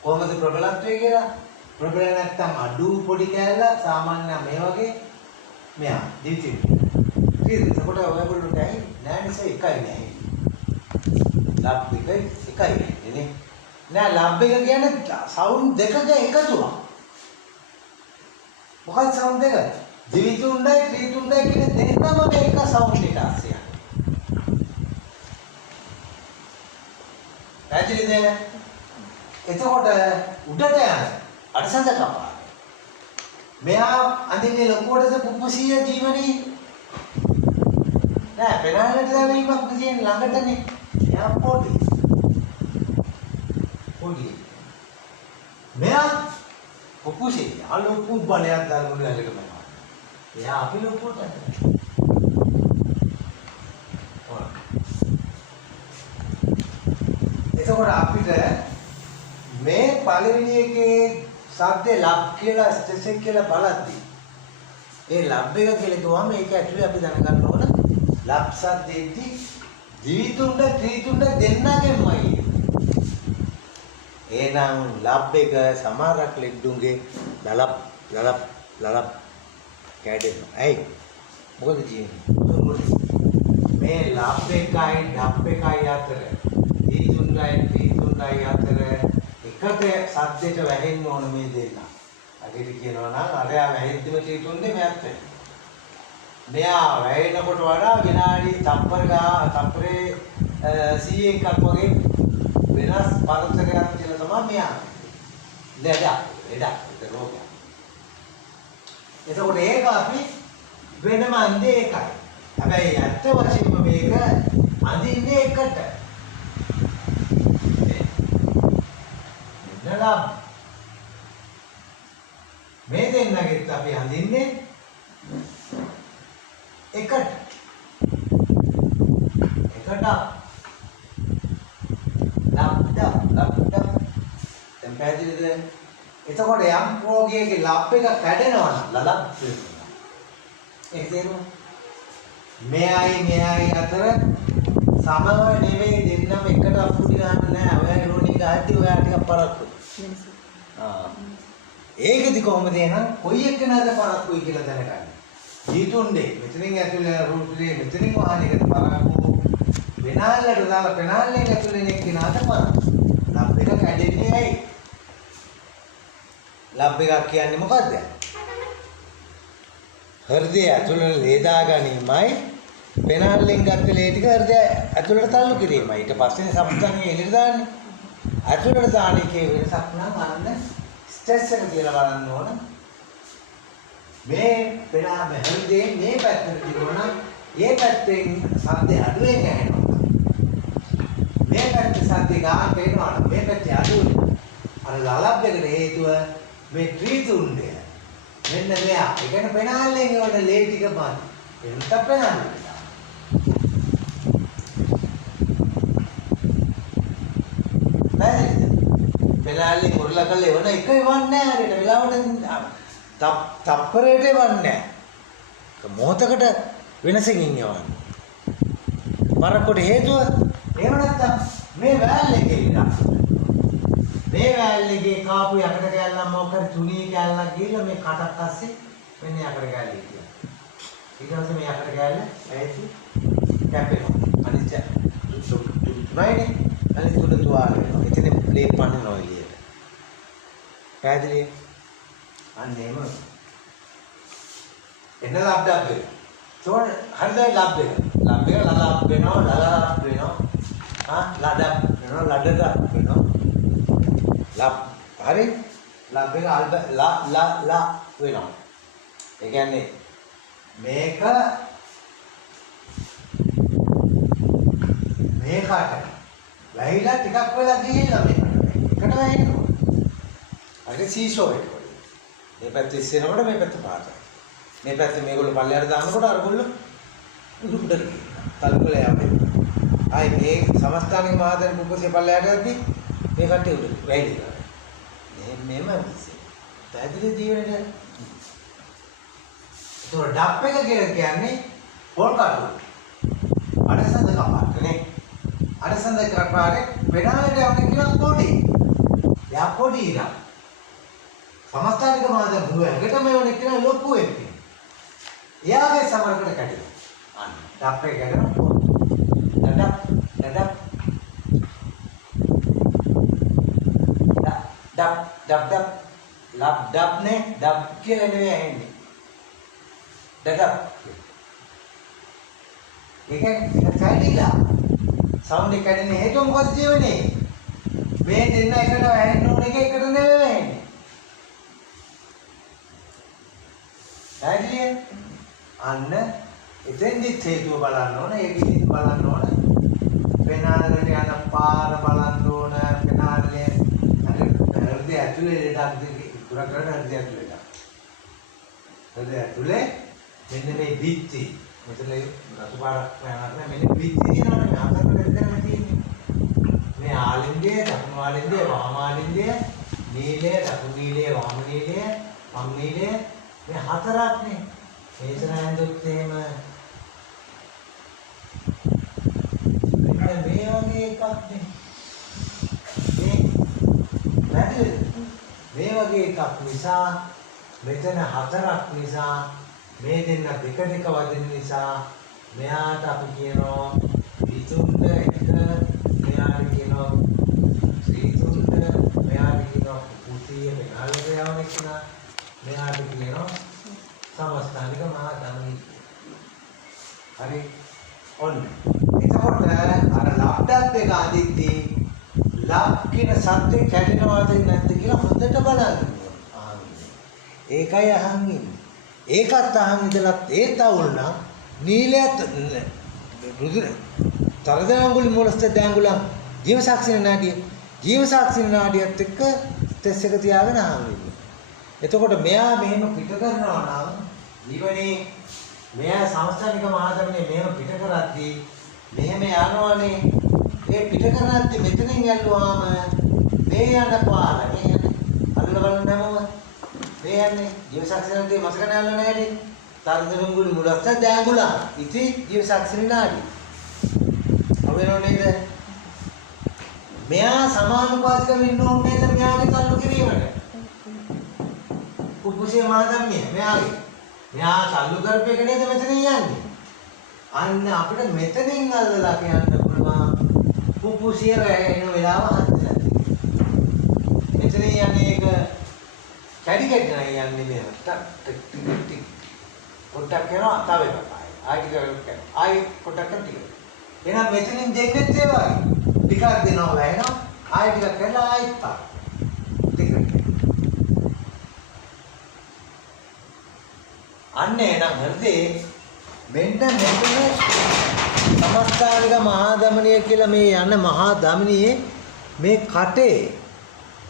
කොහොමද ප්‍රබලත්වය කියලා ප්‍රබල නැත්තම් අඩු පොඩි කෑල්ල සාමාන්‍ය මේ වගේ මෙයා දිවිතින් ඊට එතකොට ඔයගොල්ලෝ දැයි නෑනිස එකයි නෑ ලබ් එකයි නේ නෑ ලබ් එක කියන්නේ සවුන්ඩ් දෙකක එකතුවක් මොකක්ද සවුන්ඩ් දෙක දිවිතුණ්ඩයි ත්‍රිතුණ්ඩයි කියන දෙන්නම එක සවුන්ඩ් එක ආසිය පැහැදිලිද? එතකොට උඩට යන අඩසඳ කපා. මෙයා අඳින්නේ ලොකුවටද පුපුසිය ජීවනී. නෑ පෙරහැරට දැවීමක් පුපුසියෙන් ළඟටනේ. එයා පොඩි. මෙයා පුපුසිය අලොකු බලයක් දාගෙන ළඟට යනවා. එයා අපි ලොකුවට. එතකොට අපිට මේ පළවෙනි එකේ සද්දේ ලබ් කියලා ස්ට්‍රෙස් එක කියලා බලද්දී ඒ ලබ් එක කියලා කිව්වම ඒක ඇක්චුලි අපි දැනගන්න ඕන ලබ් සද්දේදී දිවිතුණ්ඩ ත්‍රිතුණ්ඩ දෙන්නගෙමයි. එහෙනම් ලබ් එක සමහරක් ලෙඩුන්ගේ ලලප් කැඩෙනවා. ඇයි? මොකද මේ ලබ් එකයි ඩබ් එකයි අතර ත්‍රිතුණ්ඩයි අතර එකට සද්දෙට වැහෙන්න ඕන මේ දෙන්න. අදිට කියනවා නම් අරයා වැහෙද්දිම ත්‍රිතුණ්ඩේ මෙයත් වෙනවා. මෙයා වැහෙනකොට වඩා විනාඩි තප්පරේ 100ක් වගේ වෙනස් පරතරයක් කියලා තමයි මෙයා. ලෙඩ රෝගය. එතකොට ඒක අපි වෙනම අන්දේ එකයි. හැබැයි ඇත්ත වශයෙන්ම මේක අඳින්නේ එකට. ලබ්. මේ දෙන්නගෙත් අපි අඳින්නේ එකට. ලබ්. දැන් පැහැදිලිද? එතකොට යම් රෝගියෙකුගේ ලබ් එක කැඩෙනවා නම් ලලබ් වෙනවා. ඒක තේරුණා? මෙයයි අතර සමව නෙවෙයි දෙන්නම එකට අපුඩි ගන්න නෑ. ඔයා රෝණි ගහද්දි ඔයා ටිකක් පරක්කු. ඒකෙදි කොහොමද එහෙනම් කොයි එක්කනද පරක්කුයි කියලා දැනගන්න. ජීතුන්ඩේ මෙතනින් ඇතුළේ රූපේ මෙතනින් වාහනයකට පරක්කු වෙනාලට දාලා පෙනාලෙන් ඇතුළේ නේ කිනාට පරක්කු. ලබ් එක කැඩෙන්නේ ඇයි? ලබ් එකක් කියන්නේ මොකද්ද? හෘදය ඇතුළේ ලේ දාගැනීමයි පෙනාලෙන් ගත්ත ලේ ටික හෘදය ඇතුළට තල්ලු කිරීමයි. ඊට පස්සේ සම්පූර්ණයෙන් එළියට දාන්නේ. ඇතුළට දාන එකේ වෙනසක් නම් අන්න ස්ට්‍රෙස් එක කියලා බලන්න ඕන. මේ පෙනාම හෘදයෙන් මේ පැත්තට දිනවනම් ඒ පැත්තෙන් සද්ද අඩුවෙන් ඇහෙනවා. මේ පැත්තේ සද්ද ගන්න එනවා නම් මේ පැත්තේ අඩුයි. අර ලලබ් එකට හේතුව මේ ත්‍රිතුණ්ඩය. මෙන්න මෙයා. ඒ කියන්නේ පෙනාලෙන් වල ලේ ටික බාන. එන්ට පෙනාලෙ. පෙනාලෙන් උරලා කළේ වුණ එක එවන්නේ නැහැ හරියට. වෙලාවට තප්පරයට එවන්නේ නැහැ. මොහොතකට වෙනසකින් යවන්නේ. පරක්කොට හේතුව එහෙම නැත්නම් මේ වෑල් එකේ ඉඳලා මේ වෑල් එකේ කාපු යකඩ කැල්ලක් මොකද තුනී කැල්ලක් ගිහලා මේ කටක් අස්සේ මෙන්න යකඩ කැල්ල ඉතියා. ඊට පස්සේ මේ යකඩ කැල්ල ඇයිති කැපෙනවා. අනිත් තුනයිනේ අනිත් තුන තුවාල වෙනවා. එතන ප්ලේ පන්නනවා එළියට. පැහැදිලි? අන්න එහෙම එන්න ලබ්ඩක් වෙනවා. තෝරන හරියට ලබ් එක. ලබ් එක ලලබ් වෙනවා ලලබ් වෙනවා. ලඩක් වෙනවා ලඩට වෙනවා. ලබ් හරි ලබ් එක ලා වෙනවා. ඒ කියන්නේ මේක මේකට වැහිලා ටිකක් වෙලා ගිහිල්ලා මේකට වැහෙනවා. අර සීසෝ එක වගේ. මේ පැත්තේ ඉස්සෙනකොට මේ පැත්ත පාතයි. මේ පැත්තේ මේගොල්ලෝ පල්ලයට දානකොට අරගොල්ලෝ උඩට තල්පල යන්නේ. ආයි මේ සමස්තානික මහාදර මුපසේ පල්ලයට යද්දි මේ කට්ටිය උඩට වැහිලා. මෙහෙම පැහැදිලි ජීවනයේ ඒතොර ඩප් එක කියලා කියන්නේ පොල් කටු. අඩසඳ කපාටනේ. අඩසඳ කපාටේ පෙඩාලට යන්නේ කියලා පොඩි. යා පොඩි ඉරා. සමස්තනික මාදර දුවකට මේ වනේ කියලා ලොකු වෙන්නේ. එයාගේ සමරකට කැඩෙනවා. අන්න ඩප් එක කැඩෙනවා. ඩප් ලබ් ඩප් නේ ඩප් කියලා නෙවෙයි ඇහෙන්නේ. ඩඩප්. ඒක කැඩිලා. සවුන්ඩ් එක කැඩෙන හේතුව මොකද ජීවනේ? මේ දෙන්න එකට ඇහෙන්න ඕන එක එකට නෙවෙයි ඇහෙන්නේ. පැහැදිලිද? අන්න එතෙන්දිත් හේතුව බලන්න ඕන. ඒකෙදිත් බලන්න ඕන. පෙනාලට යන පාර බලන්න ඕන. පෙනාලේ හෘදය ඇතුලේ ලෙඩක් ඉතුරු කරන හෘදය ඇතුලේ. හෘදය ඇතුලේ මෙන්න මේ බිත්ති. මෙතන රතු පාරක් යනවා මෙන්න බිත්ති දිනවනේ මේ අතරට දෙන්න තියෙන්නේ. මේ ආලින්දය, දකුණු ආලින්දය, වම් ආලින්දය, නීලය, දකුණු නීලය, වම් නීලය, වම් නීලය මේ හතරක්නේ. මේසන ඇඳුත් එහෙම මෙන්න මේ වගේ එකක් නේ. මේ වගේ එකක් නිසා මෙතන හතරක් නිසා මේ දෙන්න දෙක වදින නිසා මෙයාට අපි කියනවා විතුන්ද එක මෙයාට කියනවා ත්‍රිතුන්ද මෙයාට කියනවා කුතිය මෙයාලට යවන කෙනා මෙයාට කියනවා සමස්තනික මහා ධම්මී. හරි ඔන්න එතකොට අර ලබ්ඩක් දෙක අදිද්දී ලබ් කියන සත්‍ය කැඩෙනවද නැද්ද කියලා හොඳට බලන්න. ඒකයි අහන් ඉන්නේ. ඒකත් අහන් ඉඳලත් ඒත් අවුල් නම් නීලයත් රුධිර තරදංගුලි මූලස්ථ දංගුලම් ජීවසාක්ෂින නාඩිය ජීවසාක්ෂින නාඩියත් එක්ක ටෙස්ට් එක තියාගෙන ආවම ඉන්නේ. එතකොට මෙයා මෙහෙම පිට කරනවා නම් ඊවනේ මෙයා සංස්ථානික මහාධර්මයේ මෙහෙම පිට කරද්දී මෙහෙම යනවනේ. ඒ පිට කරද්දී මෙතනින් ඇල්ලුවාම මේ යන පාර මේ යන්නේ අල්ල බලන්න හැමෝම මේ යන්නේ ජීවසක්ෂණයේ මතක නැල්ල නැහැටි තරදරුඟුළු මුලස්ස දෑඟුලා ඉති ජීවසක්ෂණ නාඩි අවේනෝ නේද මෙයා සමානුපාතික වෙන්න ඕනේ නේද මෙයාගේ තල්ලු කිරීමට පුපුසේ මාදම්මිය මෙයා තල්ලු කරපු එක නේද මෙතනින් යන්නේ අන්න අපිට මෙතනින් අල්ලලා කියන්න පුළුවන් පුපුසිය එන වෙලාව හදලා මෙතනින් යන්නේ ඒක කැඩි කැඩි නෑ යන්නේ මෙහෙම ටික ටික පොඩ්ඩක් කරනවා තව එකක් ආයි ටික කරනවා ආයි පොඩ්ඩක් කරනවා ටික එහෙනම් මෙතනින් දෙන්නෙත් ඒ වගේ ටිකක් දෙනවා වැහෙනවා ආයි ටිකක් කරලා ආයි පා ටික අන්න එනම් හෘදේ මෙන්න මෙතන සමස්තානික මහා දමනිය කියලා මේ යන මහා දමනියේ මේ කටේ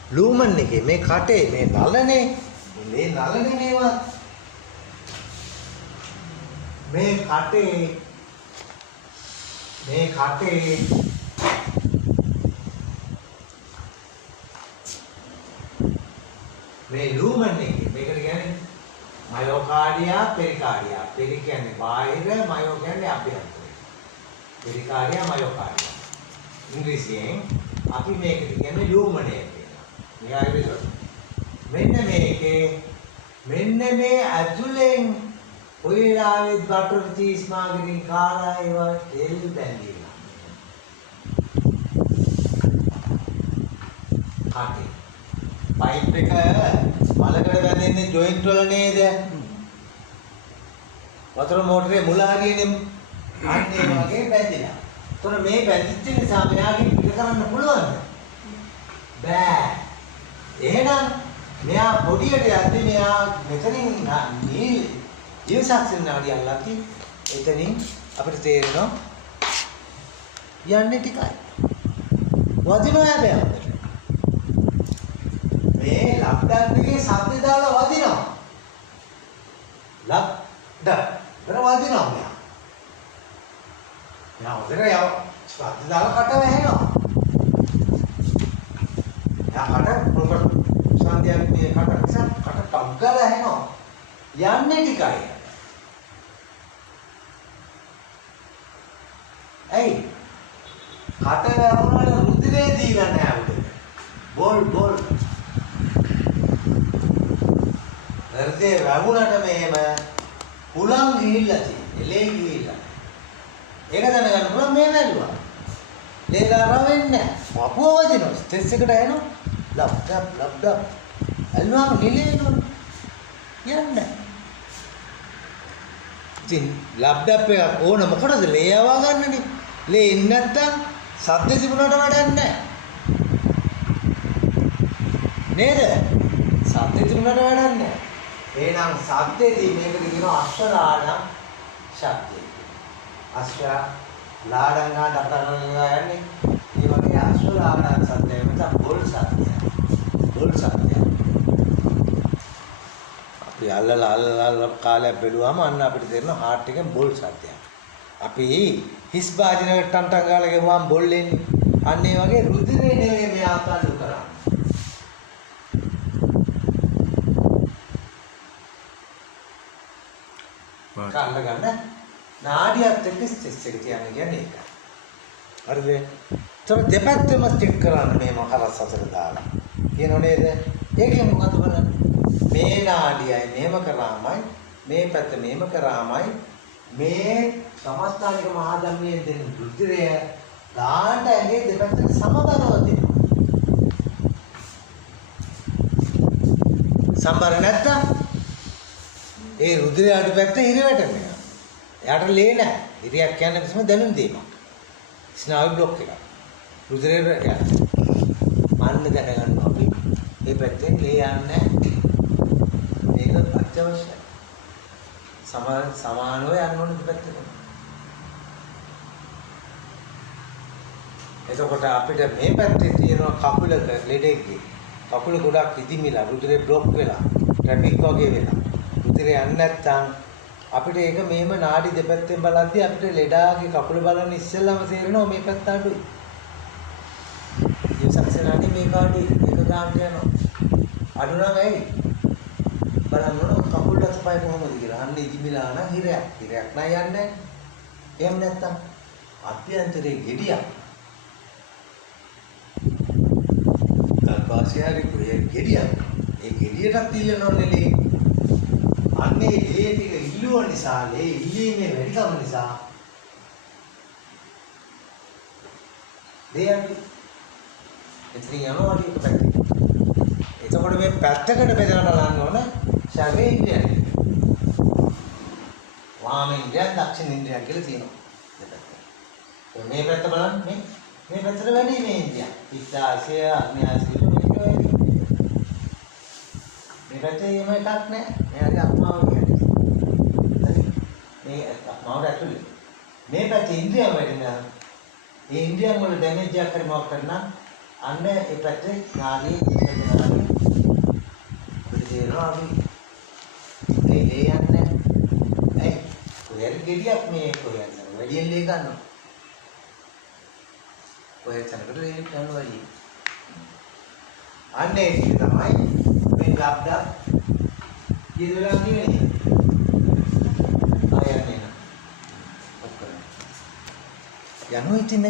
ලූමන් එකේ මේ කටේ මේ නලනේ මේ නලනේ මේවා මේ කටේ මේ ලූමන් එකේ මේකට කියන්නේ මයෝකාඩියා පෙරිකාඩියා පෙරි කියන්නේ බාහිර මයෝ කියන්නේ අභ්‍යන්තර පෙරිකාඩියා මයෝකාඩියා ඉංග්‍රීසියෙන් අපි මේකට කියන්නේ ලූමනේ මෙන්න මේකේ මෙන්න මේ ඇතුලෙන් ඔය ආවේ බටර් චීස් මාගරින් කාලා ඒවා තෙල් බැඳිලා කාටේ පයිප් එක මලකට බැඳෙන්නේ ජොයින්ට් වල නේද වතුර මෝටරේ මුල හරියනේ අන්න ඒ වගේ බැඳිලා. ඒතර මේ බැඳිච්ච නිසා මෙයාගෙන් පිට කරන්න පුළුවන්ද? බෑ. එහෙනම් මෙයා පොඩියට යද්දි මෙයා මෙතනින් මේ ජීවසක්ෂණ නාඩිය අල්ලති එතනින් අපිට තේරෙනවා යන්නේ ටිකයි. වදිනවා හැබැයි මේ ලබ්ඩක් එකේ ශබ්ද දාලා වදිනවා. ලබ්ඩ වල වදිනවා මෙයා. මෙයා උදේට යව ශබ්ද දාලා කට වැහෙනවා. කට පොකට සංධියක් මේ කට ටක් ගාලා ඇහෙනවා යන්නේ ටිකයි ඇයි කට වැහුණාට රුධිරේ දීලා නැහැ උඩට බෝල් හෘදේ වැහුණාට මෙහෙම හුලං ගිහිල්ලා තියෙන්නේ ලේ ගිහිල්ලා ඒක දැනගන්න පුළුවන් මේ වැළුවා ලේ ගාව වෙන්නේ නැහැ වපුව වදිනවා ස්ට්‍රෙස් එකට එනවා ලබ්ඩ අල්වාම නිලේනො යන්න ඉතින් ලබ්ඩප් එක ඕන මොකටද ලේ යවා ගන්නනේ ලේ ඉන්න නැත්තම් සද්ද තිබුණාට වැඩක් නැහැ නේද සද්ද තිබුණාට වැඩක් නැහැ එහෙනම් සද්දේදී මේකට කියනවා අශ්වලාඩම් ශබ්දය අශ්ව ලාඩම් ගන්න යන්නේ ඒ වගේ අශ්වලාඩම් සද්දය මත බොල් සද්දය අපි අල්ලලා කාලයක් බැලුවාම අන්න අපිට තේරෙනවා හાર્ට් එකෙන් බොල් සද්දයක්. අපි හිස් වාදිනකට ටන් ගාලා ගෙවුවාම බොල් එන්නේ. අන්න ඒ වගේ රුධිරේ නෙවෙයි මේ ආකාරය කරන්නේ. කාල්ල ගන්න නාඩියත් එක්ක ස්ට්‍රෙස් එක කියන්නේ ඒකයි. හරිද? ඒතර දෙපැත්තම ස්ටික් කරන්න මේ මකරස් අතර දාලා. කියනෝ නේද? ඒකෙන් මොකද බලන්නේ? මේ නාඩියයි මේම කරාමයි මේ පැත්ත මේම කරාමයි මේ සමස්ථානික මහා ධම්මියෙන් දෙන රුධිරය දාන්න ඇගේ දෙපැත්තට සමබරව දෙනවා. සම්බර නැත්තම් ඒ රුධිරය අඩු පැත්ත හිර වැටෙනවා. එයාට ලේ නැහැ. හිරියක් කියන්නේ කිසිම දැනුම් දීමක්. ස්නායු බ්ලොක් එකක්. රුධිරය යනවා. අන්න දැනගන්න අපි මේ පැත්තෙන් ලේ යන්නේ මේක අත්‍යවශ්‍යයි. සමානව යන්න ඕන දෙපැත්තට. එතකොට අපිට මේ පැත්තේ තියෙන කකුලක ලෙඩෙක්ගේ කකුල ගොඩක් ඉදිමිලා රුධිරේ බ්ලොක් වෙලා ට්‍රැෆික් වගේ වෙලා රුධිරේ යන්නේ නැත්නම් අපිට ඒක මෙහෙම නාඩි දෙපැත්තෙන් බලද්දී අපිට ලෙඩාගේ කකුල බලන ඉස්සෙල්ලාම තේරෙනවා මේ පැත්ත අඩුයි. ඊසක්සේ නාඩි මේක අඩුයි. ඒක ගන්නට යනවා. අඩු නම් ඇයි? බලන්න ඕන කකුල් අතපය කොහොමද කියලා. අන්න ඉදිමිලා නම් හිරයක්. හිරයක් නෑ යන්නේ. එහෙම නැත්නම් අභ්‍යන්තරයේ ගෙඩියක්. කල්පාසියාරි කුයේ ගෙඩියක්. ඒ ගෙඩියටත් තියෙනවනේ ලේ. අන්නේ ලේ ටික ඉල්ලුව නිසා ලේ ඉල්ලීමේ වැඩිකම නිසා දෙයක් එතන යනවා ටික පැත්තට. එතකොට මේ පැත්තකට බෙදලා බලන්න ඕන ශරීරය ඉන්ද්‍රියයි. වාම ඉන්ද්‍රිය දක්ෂිණ ඉන්ද්‍රිය කියලා තියෙනවා. මේ පැත්ත බලන්න මේ පැත්තට වැඩි මේ ඉන්ද්‍රිය. පිත්තාශය අග්න්‍යාශය මේක වැඩි. මේ පැත්තේ එහෙම එකක් නැහැ. මෙයාගේ අත්මාව කියන්නේ. මේ අත්මාව ඇතුලේ. මේ පැත්තේ ඉන්ද්‍රිය වැඩි නම් ඒ ඉන්ද්‍රියන් වල ඩැමේජ් එකක් හරි මොකක් කරනවා අන්න ඒ පැත්තේ නාඩි ඉස්සෙල්ලා දෙනවා අපි මේ යන්නේ ඇයි කොහෙද ගෙඩියක් මේ කොහෙද වැඩියෙන් ලේ ගන්නවා කොහෙද තනකට ලේ ගන්නවා අයියේ අන්න ඒක තමයි මේ ගබ්ඩා ඊදලා කියන්නේ ආයන්නේ නා ඔක්කොම යනවා ඉතින්